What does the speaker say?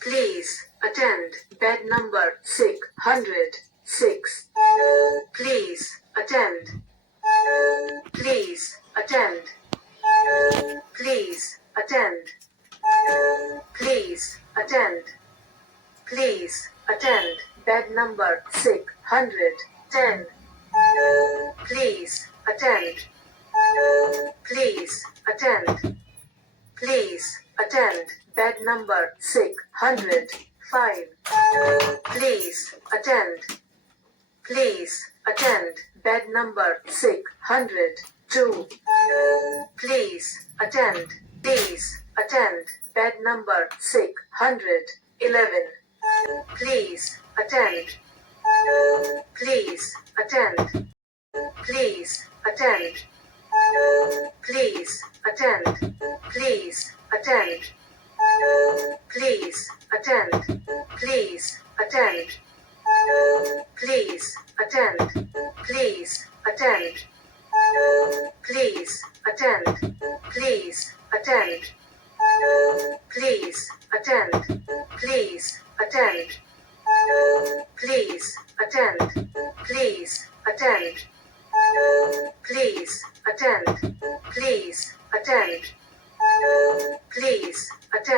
Please attend bed number 606. Please attend. Please attend. Please attend. Please attend. Please attend bed number 610. Please attend. Please attend. Please attend bed number 605. Please attend. Please attend bed number 602. Please attend. Please attend bed number 611. Please attend. Please attend. Please attend. Please attend. Please attend. Please attend. Please attend. Please attend. Please attend. Please attend. Please attend. Please attend. Please attend. Please attend. Please attend. Please attend. Please attend. Please attend.